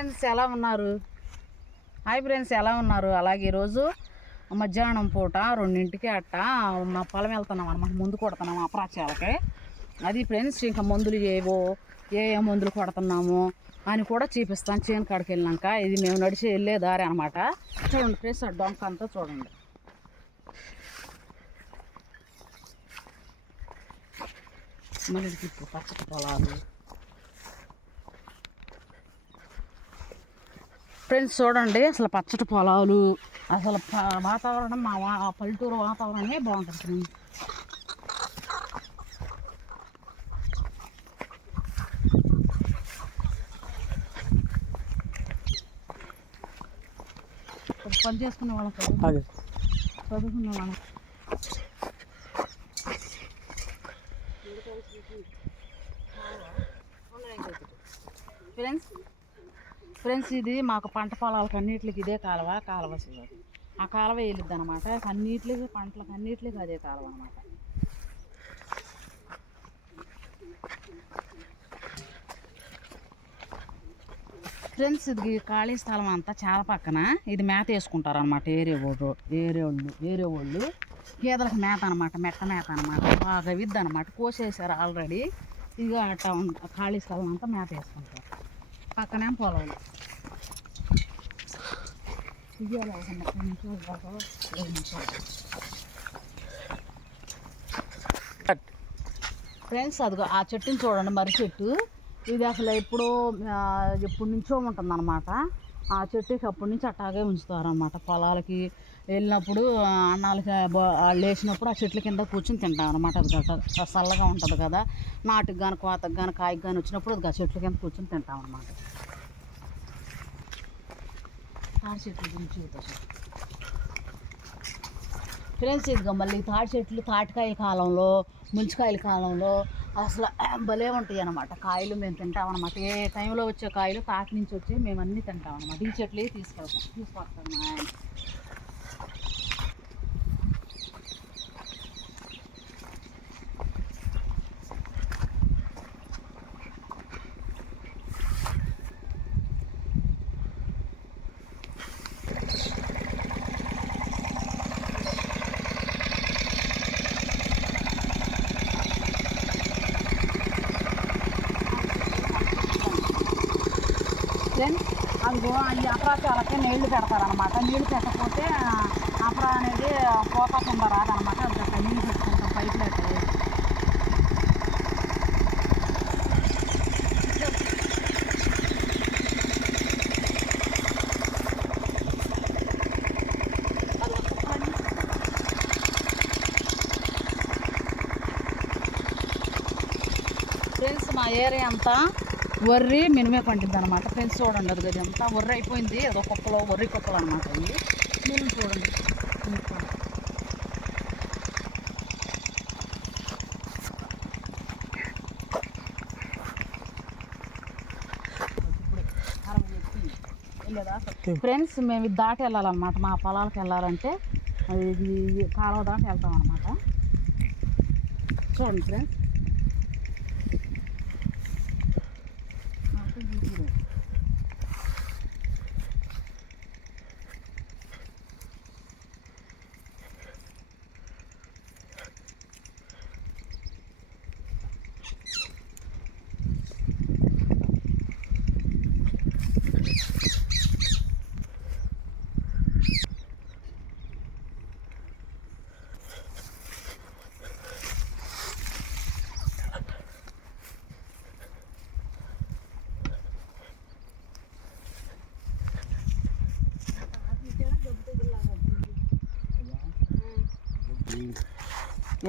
Friends ఎలా ఉన్నారు? Hi friends ఎలా ఉన్నారు? అలాగే ఈరోజు మధ్యాహ్నం పూట రెండింటికి అట్ట మా పొలం వెళ్తున్నాం అనమాట ముందు కొడుతున్నాం అపరాచాలకి అది ఫ్రెండ్స్ ఇంకా మందులు ఏవో ఏ ఏ మందులు కొడుతున్నాము అని కూడా చూపిస్తాను చేను కాడికి వెళ్ళినాక ఇది మేము నడిచి వెళ్ళే దారి అనమాట చూడండి ఫ్రెండ్స్ ఆ డొంక అంతా చూడండి. మళ్ళీ ఇప్పుడు పచ్చటి పొలాలు. ఫ్రెండ్స్ చూడండి అసలు పచ్చటి పొలాలు అసలు వాతావరణం మా వా- ఆ పల్లెటూరు వాతావరణమే బాగుంటుంది ఫ్రెండ్స్. పని చేసుకునే వాళ్ళం చదువు చదువుకునే వాళ్ళం. ఫ్రెండ్స్ ఫ్రెండ్స్ ఇది మాకు పంట పొలాలకు అన్నిటికి ఇదే కాలువ కాలువ అసలు ఆ కాలువ వెళ్ళిద్ది అనమాట అన్నిటికి పంటలకు అన్నిటికి అదే కాలువ అనమాట ఫ్రెండ్స్ ఇది ఖాళీ స్థలం అంతా చాలా పక్కన. ఇది మేత వేసుకుంటారు అనమాట ఏరే వాళ్ళు ఏరే వాళ్ళు ఏరే వాళ్ళు గేదలకు మేత అనమాట మెట్ట మేత అనమాట బాగా విద్ది అనమాట కోసేసారు ఆల్రెడీ. ఇది అట్ట ఖాళీ స్థలం అంతా మేత వేసుకుంటారు. పక్కనే పొలాలు ఫ్రెండ్స్ అదిగో ఆ చెట్టుని చూడండి మర్రి చెట్టు. ఇది అసలు ఎప్పుడో ఎప్పటి నుంచో ఉంటుంది అనమాట ఆ చెట్టుకి అప్పటి నుంచి అట్టాగే ఉంచుతారనమాట పొలాలకి వెళ్ళినప్పుడు అన్నాలకి వాళ్ళు వేసినప్పుడు ఆ చెట్ల కింద కూర్చొని తింటాం అనమాట అది చల్లగా ఉంటుంది కదా. నాటుకు కానీ కోతకు కానీ కాయకు కానీ వచ్చినప్పుడు అది ఆ చెట్ల కింద కూర్చొని తింటాం అనమాట తాడి చెట్లు గురించి చూద్దాం ఫ్రెండ్స్ ఇదిగో మళ్ళీ తాడి చెట్లు తాటికాయ కాలంలో ముంచికాయల కాలంలో అసలు భలే ఉంటాయి అన్నమాట. కాయలు మేము తింటాం అనమాట ఏ టైంలో వచ్చే కాయలు తాటి నుంచి వచ్చి మేము అన్నీ తింటాం అనమాట ఈ చెట్లు తీసుకెళ్తాం. తీసుకొస్తాం మా ఆయన. అదిగో ఈ అపరాచాలకి నీళ్ళు పెడతారనమాట నీళ్ళు పెట్టకపోతే అపర అనేది పోతాకుండా రాదనమాట అది అట్లా నీళ్ళు పెట్టుకుంటాం పైపులు అట్లా వేసి. అది ఒక పని. ఫ్రెండ్స్ మా ఏరియా అంతా వర్రి మినిమే పండిద్ది అనమాట ఫ్రెండ్స్ చూడండి అది అంతా. వర్రి అయిపోయింది. ఏదో కుక్కలు వర్రి కుక్కలు అనమాట అవి. మినుము చూడండి. ఫ్రెండ్స్ మేము ఇది దాటి వెళ్ళాలన్నమాట. మా పొలాలకు వెళ్ళాలంటే అది ఇది కాలువ దాటి వెళ్తాం అనమాట చూడండి ఫ్రెండ్స్. నాకు ఇది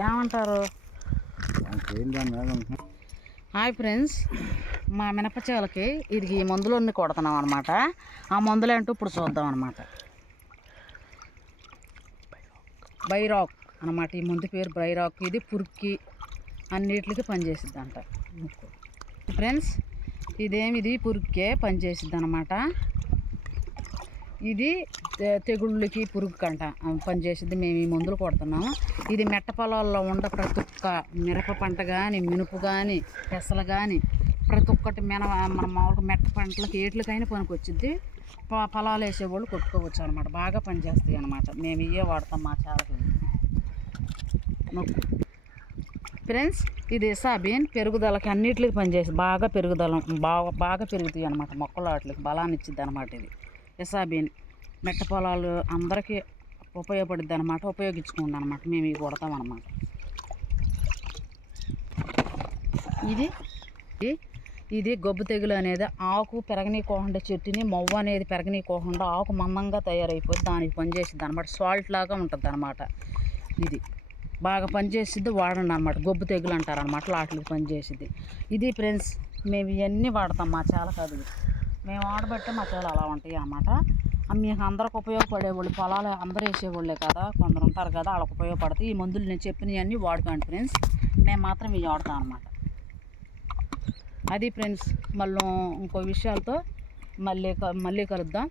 ఏమంటారు? హాయ్ ఫ్రెండ్స్ మా మినపచేలకి ఇది ఈ మందులన్నీ కొడుతున్నాం అనమాట ఆ మందులు ఏంటో ఇప్పుడు చూద్దాం అనమాట బైరాక్ అనమాట ఈ మందు పేరు బైరాక్ ఇది పురుక్కి అన్నిటికి పనిచేసిద్ది అంట ఫ్రెండ్స్ ఇదేమి ఇది పురుక్కే పనిచేసిద్ది అనమాట ఇది తె- తెగుళ్ళకి పురుగు కంట పనిచేసేది మేము ఈ మందులు కొడుతున్నాము. ఇది మెట్ట పొలాల్లో ఉండ ప్రతి ఒక్క మిరప పంట కానీ మినుపు కానీ పెసలు కానీ ప్రతి ఒక్కటి మిన మన మామూలుగా మెట్ట పంటలకి ఏట్లకైనా పనికి వచ్చింది పొలాలు వేసేవాళ్ళు కొట్టుకోవచ్చు అనమాట బాగా పనిచేస్తాయి అనమాట మేము ఇవే వాడతాం మా చాలకి. ఫ్రెండ్స్ ఇది సాబీన్. పెరుగుదలకి అన్నిటికి పనిచేసి బాగా పెరుగుదల బాగా బాగా పెరుగుతాయి అనమాట మొక్కలు వాటికి. బలాన్ని ఇచ్చిద్ది అనమాట ఇది. ఎసాబీన్ మెట్ట పొలాలు అందరికీ ఉపయోగపడుద్ది అనమాట ఉపయోగించుకోండి అనమాట మేము ఇవి కొడతాం అనమాట ఇది ఇది- ఇది గొబ్బు తెగులు అనేది ఆకు పెరగనీకోకుండా చెట్టుని మొవ్వ అనేది పెరగనీకోకుండా ఆకు మందంగా తయారైపోయి దానికి పనిచేసిద్ది అనమాట సాల్ట్ లాగా ఉంటుంది అనమాట ఇది. బాగా పనిచేసిద్ది వాడండి అనమాట గొబ్బు తెగులు అంటారు అనమాట వాటికి పనిచేసిద్ది. ఇది ఫ్రెండ్స్ మేము ఇవన్నీ వాడతాం మా చాలా కాదు మేము ఆడబట్టే మా చాలా అలా ఉంటాయి అన్నమాట. మీకు అందరికి ఉపయోగపడేవాళ్ళు పొలాలు అందరూ వేసేవాళ్ళే కదా కొందరు ఉంటారు కదా వాళ్ళకి ఉపయోగపడతాయి. ఈ మందులు నేను చెప్పినవన్నీ వాడుకోండి ఫ్రెండ్స్. మేము మాత్రం ఇవి వాడతాం అనమాట అది ఫ్రెండ్స్ మళ్ళీ ఇంకో విషయాలతో మళ్ళీ క- మళ్ళీ కలుద్దాం.